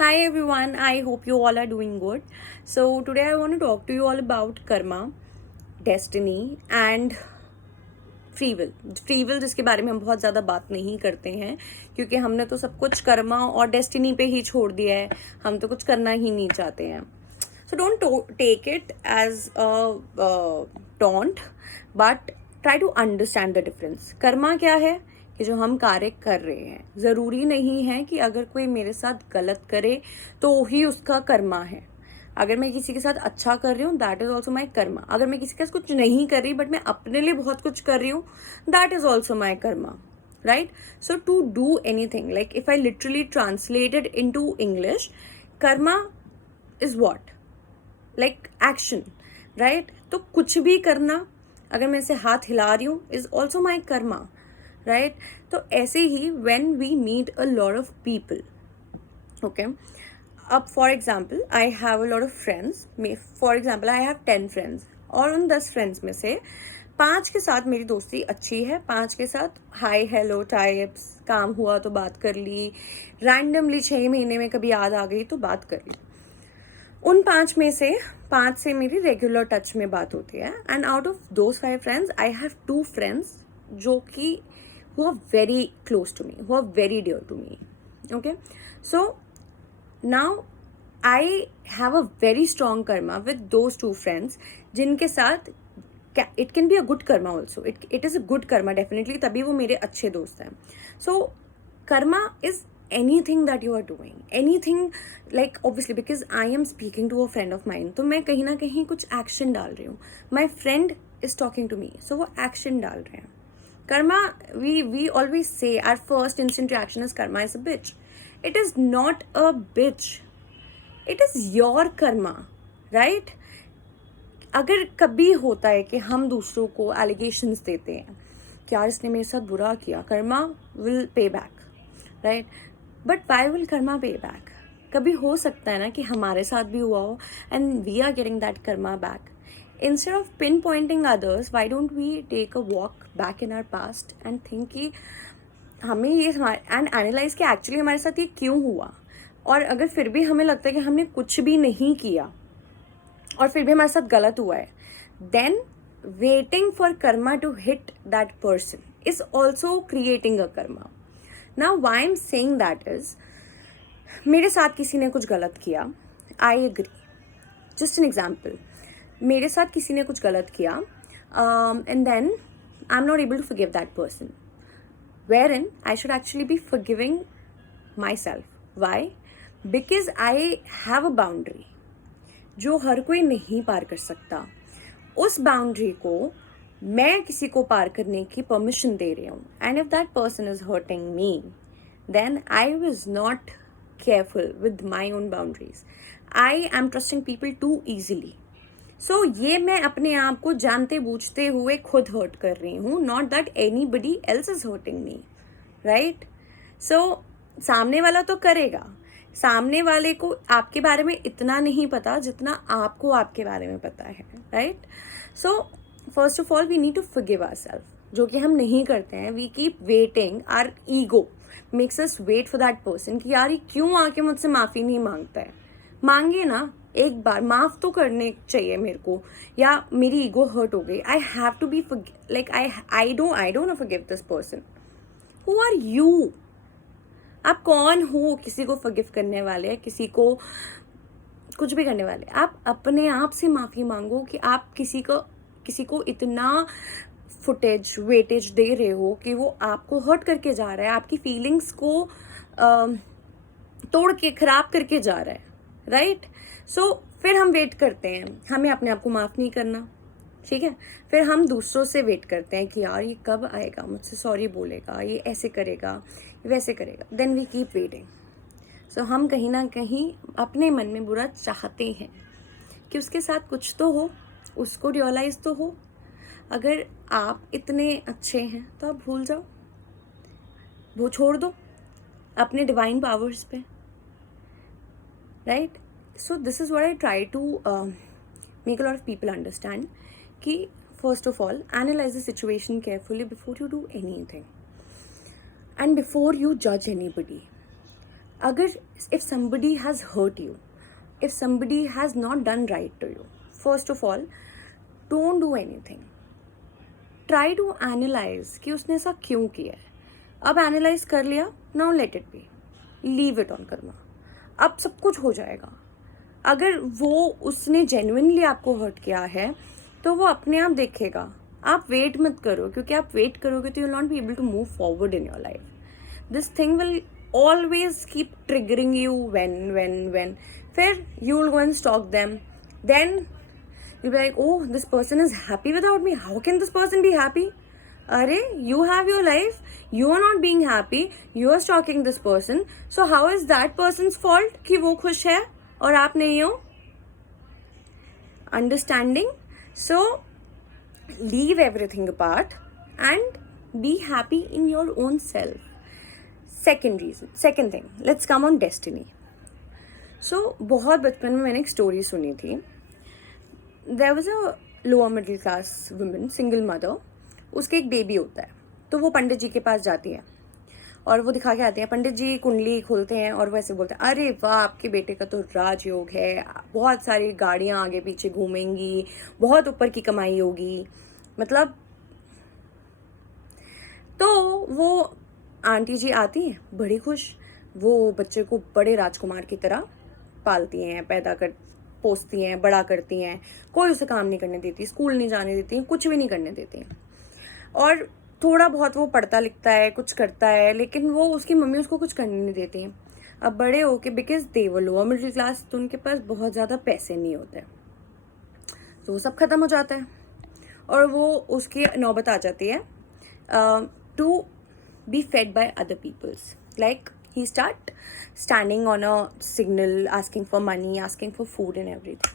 Hi everyone, I hope you all are doing good. So, today I want to talk to you all about karma, destiny and free will. Free will जिसके बारे में हम बहुत ज़्यादा बात नहीं करते हैं क्योंकि हमने तो सब कुछ कर्मा और डेस्टिनी पे ही छोड़ दिया है. हम तो कुछ करना ही नहीं चाहते हैं. So don't take it as taunt but try to understand the difference. Karma क्या है कि जो हम कार्य कर रहे हैं. ज़रूरी नहीं है कि अगर कोई मेरे साथ गलत करे तो ही उसका कर्मा है. अगर मैं किसी के साथ अच्छा कर रही हूँ that is also my Karma. अगर मैं किसी के साथ कुछ नहीं कर रही बट मैं अपने लिए बहुत कुछ कर रही हूँ that is also my karma. Right. So to do anything, like if I literally translated into English, karma is what, like action. Right. तो कुछ भी करना, अगर मैं इसे हाथ हिला रही हूँ is also my karma. Right. तो ऐसे ही when we meet a lot of people, okay. अब for example I have a lot of friends. For example I have 10 friends और उन 10 फ्रेंड्स में से 5 के साथ मेरी दोस्ती अच्छी है. 5 के साथ हाई हेलो टाइप्स, काम हुआ तो बात कर ली, रैंडमली 6 महीने में कभी याद आ गई तो बात कर ली. उन 5 में से 5 से मेरी रेगुलर टच में बात होती है. And out of those 5 friends I have 2 friends जो कि who are very close to me, who are very dear to me. Okay, so now I have a very strong karma with those 2 friends जिनके साथ it can be a good karma also. It is a good karma definitely, तभी वो मेरे अच्छे दोस्त हैं. So karma is anything that you are doing, anything, like obviously because I am speaking to a friend of mine, तो मैं कहीं ना कहीं कुछ action डाल रही हूँ. My friend is talking to me, so वो action डाल रहे हैं. Karma, we always say our first instant reaction is karma is a bitch. It is not a bitch. It is your karma, right? अगर कभी होता है कि हम दूसरों को allegations देते हैं कि यार इसने मेरे साथ बुरा किया, karma will pay back, right? But why will karma pay back? कभी हो सकता है ना कि हमारे साथ भी हुआ हो and we are getting that karma back. Instead of pinpointing others, why don't we take a walk back in our past and think कि हमें ये and analyze कि actually हमारे साथ ये क्यों हुआ. और अगर फिर भी हमें लगता है कि हमने कुछ भी नहीं किया और फिर भी हमारे साथ गलत हुआ है, then waiting for karma to hit that person is also creating a karma. Now why I'm saying that is, मेरे साथ किसी ने कुछ गलत किया, I agree. Just an example. मेरे साथ किसी ने कुछ गलत किया and then I'm not able to forgive that person, wherein I should actually be forgiving myself. Why? Because I have a boundary जो हर कोई नहीं पार कर सकता. उस बाउंड्री को मैं किसी को पार करने की परमिशन दे रही हूँ. And if that person is hurting me then I was not careful with my own boundaries. I am trusting people to easily. So ये मैं अपने आप को जानते बूझते हुए खुद हर्ट कर रही हूँ, not that anybody else is hurting me. Right. So सामने वाला तो करेगा, सामने वाले को आपके बारे में इतना नहीं पता जितना आपको आपके बारे में पता है. Right. So first of all we need to forgive ourself, जो कि हम नहीं करते हैं. We keep waiting, our ego makes us wait for that person कि यार ये क्यों आके मुझसे माफ़ी नहीं मांगता है. मांगे ना, एक बार माफ़ तो करने चाहिए मेरे को. या मेरी ईगो हर्ट हो गई, I have to be like I don't forgive this person. Who are you? आप कौन हो किसी को फॉरगिव करने वाले, किसी को कुछ भी करने वाले? आप अपने आप से माफ़ी मांगो कि आप किसी को इतना फुटेज वेटेज दे रहे हो कि वो आपको हर्ट करके जा रहा है, आपकी फीलिंग्स को तोड़ के खराब करके जा रहा है. राइट. सो फिर हम वेट करते हैं, हमें अपने आप को माफ़ नहीं करना. ठीक है. फिर हम दूसरों से वेट करते हैं कि यार ये कब आएगा, मुझसे सॉरी बोलेगा, ये ऐसे करेगा, ये वैसे करेगा. Then we keep waiting. So हम कहीं ना कहीं अपने मन में बुरा चाहते हैं कि उसके साथ कुछ तो हो, उसको रियलाइज़ तो हो. अगर आप इतने अच्छे हैं तो आप भूल जाओ, वो छोड़ दो अपने डिवाइन पावर्स पे. Right. So this is what I try to make a lot of people understand कि first of all analyze the situation carefully before you do anything and before you judge anybody. अगर if somebody has hurt you, if somebody has not done right to you, first of all, don't do anything. Try to analyze कि उसने ऐसा क्यों किया है. अब analyse कर लिया, now let it be, leave it on Karma. अब सब कुछ हो जाएगा. अगर वो उसने जेन्युइनली आपको हर्ट किया है तो वो अपने आप देखेगा. आप वेट मत करो, क्योंकि आप वेट करोगे तो you will not be able to move forward in your life. This thing will always keep triggering you when. फिर you will go and stalk them. Then you'll be like, oh, this person is happy without me. How can this person be happy? Arey, you have your life. You are not being happy. You are stalking this person. So how is that person's fault कि वो खुश है और आप नहीं हो? Understanding? So leave everything apart and be happy in your own self. Second thing, let's come on destiny. So बहुत बचपन में मैंने एक स्टोरी सुनी थी. There was a lower middle class woman, single mother. उसके एक बेबी होता है, तो वो पंडित जी के पास जाती है और वो दिखा के आते हैं. पंडित जी कुंडली खोलते हैं और वो ऐसे बोलते हैं, अरे वाह, आपके बेटे का तो राजयोग है, बहुत सारी गाड़ियाँ आगे पीछे घूमेंगी, बहुत ऊपर की कमाई होगी. मतलब तो वो आंटी जी आती हैं बड़ी खुश. वो बच्चे को बड़े राजकुमार की तरह पालती हैं, पोसती हैं, बड़ा करती हैं. कोई उसे काम नहीं करने देती, स्कूल नहीं जाने देती, कुछ भी नहीं करने देती. और थोड़ा बहुत वो पढ़ता लिखता है, कुछ करता है, लेकिन वो उसकी मम्मी उसको कुछ करने नहीं देती. अब बड़े होके, बिकॉज दे वो लोअर मिडिल क्लास, तो उनके पास बहुत ज़्यादा पैसे नहीं होते, तो वो सब खत्म हो जाता है और वो उसकी नौबत आ जाती है to be fed by other peoples. Like he start standing on a signal asking for money, asking for food and everything.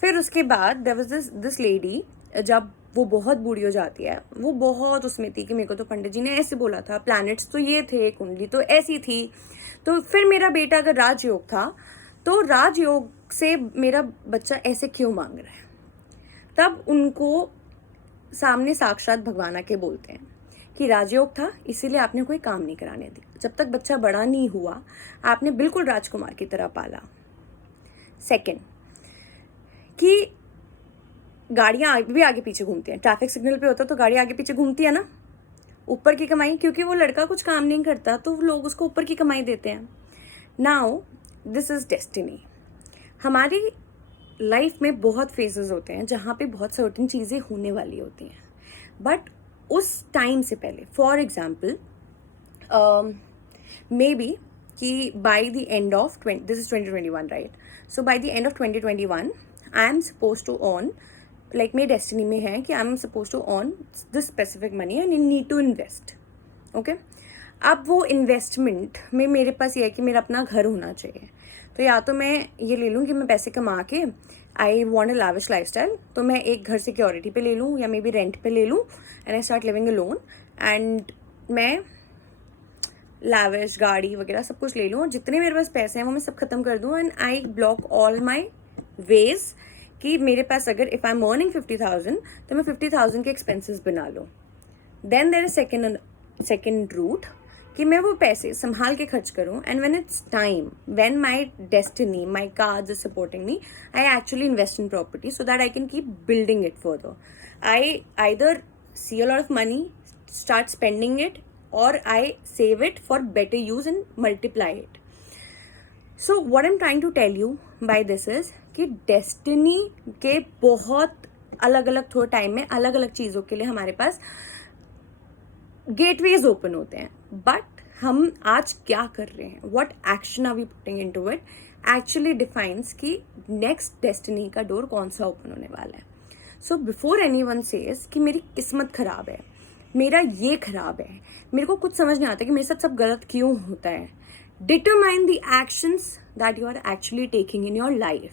फिर उसके बाद there was this lady, जब वो बहुत बूढ़ी हो जाती है, वो बहुत उसमें थी कि मेरे को तो पंडित जी ने ऐसे बोला था, प्लैनेट्स तो ये थे, कुंडली तो ऐसी थी, तो फिर मेरा बेटा अगर राजयोग था तो राजयोग से मेरा बच्चा ऐसे क्यों मांग रहा है. तब उनको सामने साक्षात भगवान आके बोलते हैं कि राजयोग था, इसीलिए आपने कोई काम नहीं कराने दी. जब तक बच्चा बड़ा नहीं हुआ आपने बिल्कुल राजकुमार की तरह पाला. सेकंड, कि गाड़ियाँ भी आगे पीछे घूमती हैं. ट्रैफिक सिग्नल पे होता तो गाड़ी आगे पीछे घूमती है ना. ऊपर की कमाई, क्योंकि वो लड़का कुछ काम नहीं करता तो लोग उसको ऊपर की कमाई देते हैं. Now this is destiny. हमारी लाइफ में बहुत फेजेस होते हैं जहाँ पे बहुत सर्टेन चीज़ें होने वाली होती हैं, बट उस टाइम से पहले, फॉर एग्जाम्पल मे बी कि by the end of this is 2021 right. So by the end of 2021 I am suppose to earn, like मेरी डेस्टिनी में है कि I am suppose to earn this specific money and need to invest. Okay, अब वो investment में मेरे पास ये है कि मेरा अपना घर होना चाहिए. तो या तो मैं ये ले लूँ कि मैं पैसे कमा के I want a lavish life style, तो मैं एक घर सिक्योरिटी पे ले लूँ या मे बी रेंट पे ले लूँ and I start living alone and मैं लाविश गाड़ी वगैरह सब कुछ ले लूँ और जितने मेरे पास पैसे हैं वो मैं सब खत्म कर दूँ and I block all my ways कि मेरे पास अगर इफ़ आई एम अर्निंग 50,000 तो मैं 50,000 के एक्सपेंसेस बना लूँ. Then there is second route कि मैं वो पैसे संभाल के खर्च करूँ and when it's time, when my destiny, my cards is supporting me, I actually invest in property so that I can keep building it further. I either see a lot of money, start spending it, or I save it for better use and multiply it. So what I'm trying to tell you by this is कि destiny के बहुत अलग अलग थोड़े time में अलग अलग चीज़ों के लिए हमारे पास गेटवेज ओपन होते हैं, बट हम आज क्या कर रहे हैं, what action are we putting into it actually defines कि next destiny का डोर कौन सा ओपन होने वाला है. So before anyone says कि मेरी किस्मत खराब है, मेरा ये खराब है, मेरे को कुछ समझ नहीं आता कि मेरे साथ सब गलत क्यों होता है, determine the actions that you are actually taking in your life.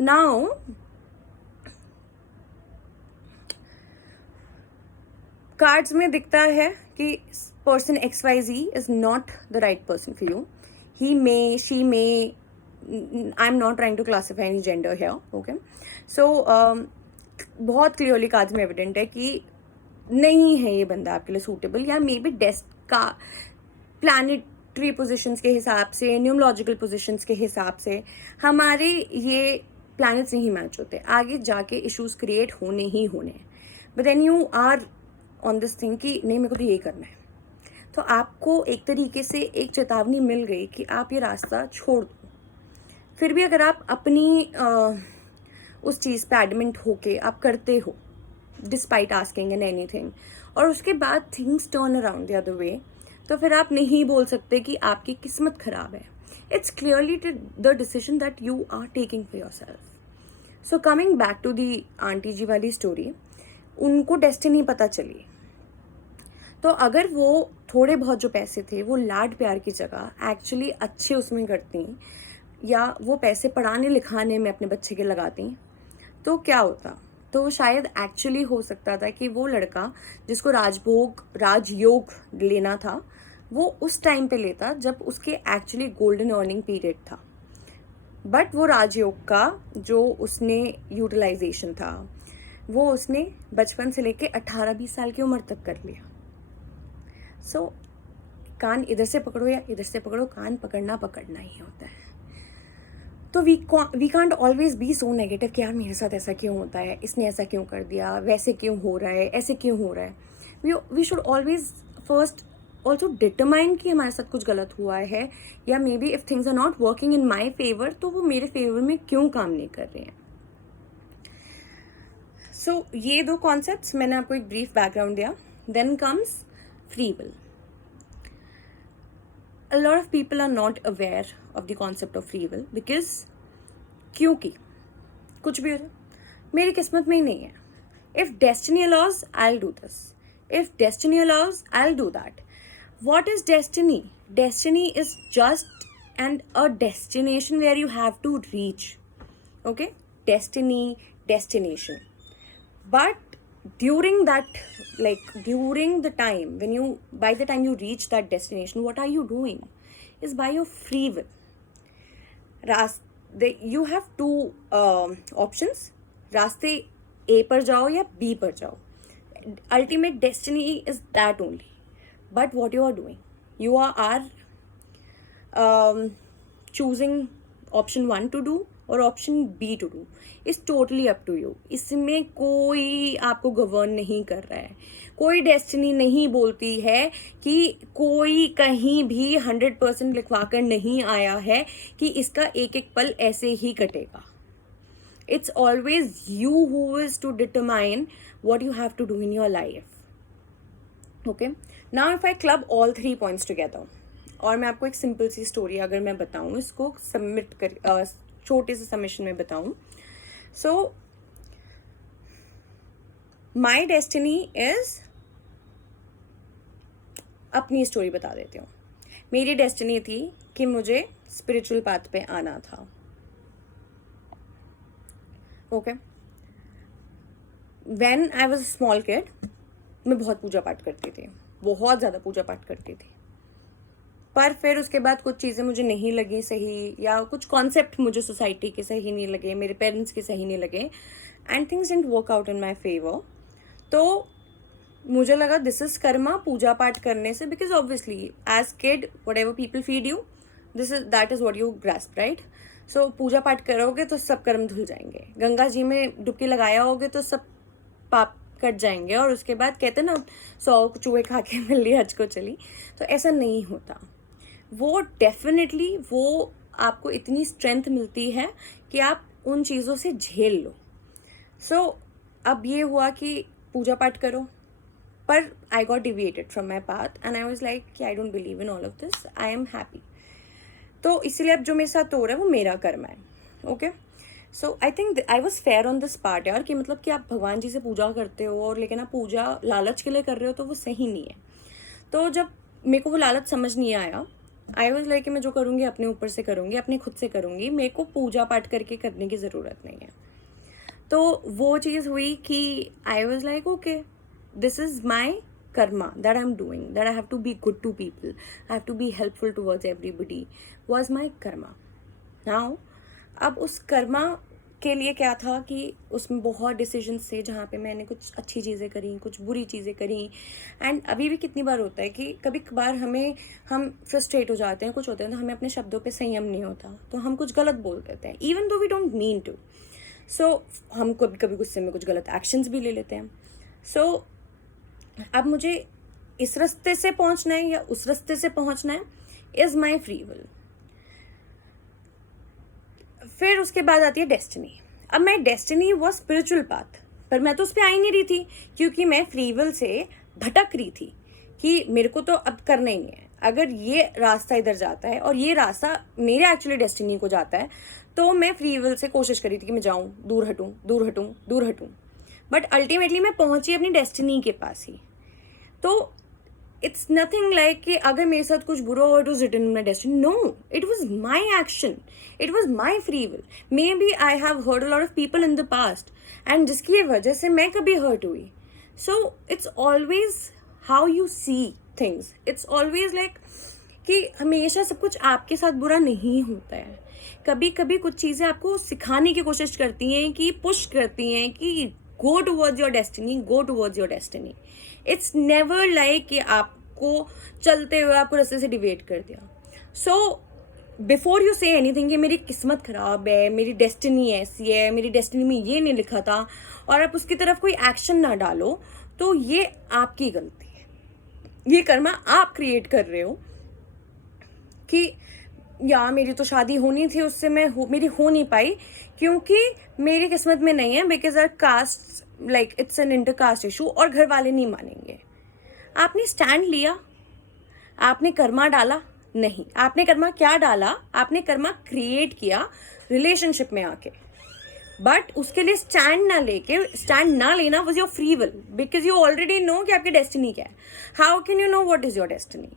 Now cards में दिखता है कि person XYZ is not the right person for you. He may, she may, I am not trying to classify any gender here. Okay, so बहुत clearly cards में evident है कि नहीं है ये बंदा आपके लिए सूटेबल, या मे बी डेस्ट का प्लैनेट प्लैनेटरी पोजिशंस के हिसाब से, न्यूमोलॉजिकल पोजिशंस के हिसाब से हमारे ये प्लैनेट्स नहीं मैच होते, आगे जाके इश्यूज क्रिएट होने ही होने। But then you are on this thing कि नहीं मेरे को तो यही करना है, तो आपको एक तरीके से एक चेतावनी मिल गई कि आप ये रास्ता छोड़ दो। फिर भी अगर आप अपनी उस चीज़ पे एडमेंट होके आप करते हो डिस्पाइट आस्किंग एंड एनीथिंग, और उसके बाद things turn around the other way, तो फिर आप नहीं बोल सकते कि आपकी किस्मत खराब है। It's clearly the decision that you are taking for yourself. So coming back to the aunty ji वाली स्टोरी, उनको डेस्टिनी पता चली, तो अगर वो थोड़े बहुत जो पैसे थे वो लाड प्यार की जगह एक्चुअली अच्छे उसमें करती, या वो पैसे पढ़ाने लिखाने में अपने बच्चे के लगाती, तो क्या होता? तो शायद एक्चुअली हो सकता था कि वो लड़का जिसको राजयोग लेना था, वो उस टाइम पे लेता जब उसके एक्चुअली गोल्डन अर्निंग पीरियड था। बट वो राजयोग का जो उसने यूटिलाइजेशन था वो उसने बचपन से लेके 18-20 साल की उम्र तक कर लिया। सो कान इधर से पकड़ो या इधर से पकड़ो, कान पकड़ना ही होता है। तो we can't always be so negative कि यार मेरे साथ ऐसा क्यों होता है, इसने ऐसा क्यों कर दिया, वैसे क्यों हो रहा है, ऐसे क्यों हो रहा है। We should always first also determine कि हमारे साथ कुछ गलत हुआ है, या maybe if things are not working in my favour, तो वो मेरे फेवर में क्यों काम नहीं कर रहे हैं। सो ये दो कॉन्सेप्ट्स मैंने आपको एक ब्रीफ बैकग्राउंड दिया। Then comes free will. A lot of people are not aware of the concept of free will because क्योंकि कुछ भी हो जाए मेरी किस्मत में ही नहीं है। If destiny allows, I'll do this. If destiny allows, I'll do that. What is destiny? Destiny is just a destination where you have to reach. Okay? Destiny, destination. But during that, like during the time when by the time you reach that destination, what are you doing is by your free will. You have two options, रास्ते A पर जाओ या B पर जाओ। Ultimate destiny is that only. But what you are doing, you are choosing option 1 to do और option B to do is totally up to you. इसमें कोई आपको गवर्न नहीं कर रहा है, कोई डेस्टिनी नहीं बोलती है कि कोई कहीं भी 100% लिखवा कर नहीं आया है कि इसका एक एक पल ऐसे ही कटेगा। It's always you who is to determine what you have to do in your life. Okay, now if I club all 3 points together, और मैं आपको एक सिंपल सी स्टोरी अगर मैं बताऊं, इसको सबमिट कर छोटे से सबमिशन में बताऊं। सो माई डेस्टिनी इज, अपनी स्टोरी बता देती हूँ। मेरी डेस्टिनी थी कि मुझे स्पिरिचुअल पाथ पे आना था। Okay, when I was small kid मैं बहुत पूजा पाठ करती थी, बहुत ज़्यादा पूजा पाठ करती थी। पर फिर उसके बाद कुछ चीज़ें मुझे नहीं लगी सही, या कुछ कॉन्सेप्ट मुझे सोसाइटी के सही नहीं लगे, मेरे पेरेंट्स के सही नहीं लगे, and things didn't work out in my favour. तो मुझे लगा दिस इज कर्मा, पूजा पाठ करने से, because obviously as kid whatever people feed you that is what you grasp, right. So पूजा पाठ करोगे तो सब कर्म धुल जाएंगे, गंगा जी में डुबकी लगाया होगे तो सब पाप कट जाएंगे, और उसके बाद कहते ना 100 चूहे खा के मिली हज को चली। तो ऐसा नहीं होता। वो डेफिनेटली वो आपको इतनी स्ट्रेंथ मिलती है कि आप उन चीज़ों से झेल लो। सो अब ये हुआ कि पूजा पाठ करो, पर I got deviated from my path and I was like कि I don't believe in all of this, I am happy. तो इसीलिए अब जो मेरे साथ हो रहा है वो मेरा कर्म है। Okay, so I think I was fair on this part यार, कि मतलब कि आप भगवान जी से पूजा करते हो और लेकिन आप पूजा लालच के लिए कर रहे हो, तो वो सही नहीं है। तो जब मेरे को वो लालच समझ नहीं आया, आई वॉज लाइक कि मैं जो करूँगी अपने ऊपर से करूँगी, अपने खुद से करूँगी, मेरे को पूजा पाठ करके करने की ज़रूरत नहीं है। तो वो चीज़ हुई कि I was like okay, this is my karma that I am doing, that I have to be good to people, I have to be helpful towards everybody, was my karma. Now अब उस कर्मा के लिए क्या था कि उसमें बहुत decisions थे जहाँ पे मैंने कुछ अच्छी चीज़ें करी, कुछ बुरी चीज़ें करी। एंड अभी भी कितनी बार होता है कि कभी कभार हम फ्रस्ट्रेट हो जाते हैं, कुछ होते हैं तो हमें अपने शब्दों पे संयम नहीं होता, तो हम कुछ गलत बोल देते हैं even though we don't mean to. So हम कभी कभी गुस्से में कुछ गलत एक्शंस भी ले लेते हैं। सो अब मुझे इस रास्ते से पहुंचना है या उस रास्ते से पहुंचना है, इज माई फ्री विल। फिर उसके बाद आती है डेस्टिनी। अब मैं डेस्टिनी वो स्पिरिचुअल पाथ, पर मैं तो उस पर आ ही नहीं रही थी क्योंकि मैं फ्री विल से भटक रही थी कि मेरे को तो अब करना ही नहीं है। अगर ये रास्ता इधर जाता है और ये रास्ता मेरे एक्चुअली डेस्टिनी को जाता है, तो मैं फ्री विल से कोशिश करी थी कि मैं जाऊं, दूर हटूं, दूर हटूं, दूर हटूं। बट अल्टीमेटली मैं पहुंची अपनी डेस्टिनी के पास ही। तो इट्स नथिंग लाइक कि अगर मेरे साथ कुछ बुरा हुआ, it was written in my destiny. No, it was my action, it was my free will. Maybe I have hurt a lot of people in the past and जिसकी वजह से मैं कभी हर्ट हुई। So it's always how you see things. It's always like कि हमेशा सब कुछ आपके साथ बुरा नहीं होता है। कभी कभी कुछ चीज़ें आपको सिखाने की कोशिश करती हैं, कि पुश करती हैं कि go towards your destiny, go towards your destiny. It's never like कि आपको चलते हुए आपको रास्ते से डिवेट कर दिया। So before you say anything कि मेरी किस्मत खराब है, मेरी डेस्टिनी ऐसी है, मेरी डेस्टिनी में ये नहीं लिखा था, और आप उसकी तरफ कोई एक्शन ना डालो, तो ये आपकी गलती है। ये कर्मा आप क्रिएट कर रहे हो कि या मेरी तो शादी होनी थी, उससे मेरी हो नहीं पाई क्योंकि मेरी किस्मत में नहीं है, because our caste like it's an inter caste issue, और घर वाले नहीं मानेंगे। आपने स्टैंड लिया, आपने कर्मा डाला नहीं। आपने कर्मा क्या डाला? आपने कर्मा क्रिएट किया रिलेशनशिप में आके, बट उसके लिए स्टैंड ना लेना was your free will, because you already know कि आपकी डेस्टिनी क्या है। How can you know what is your destiny?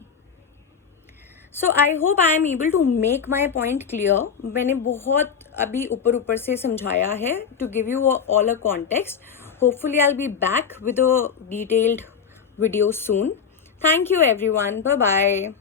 So I hope I am able to make my point clear. मैंने बहुत अभी ऊपर से समझाया है to give you all a context. Hopefully I will be back with a detailed video soon. Thank you everyone. Bye bye.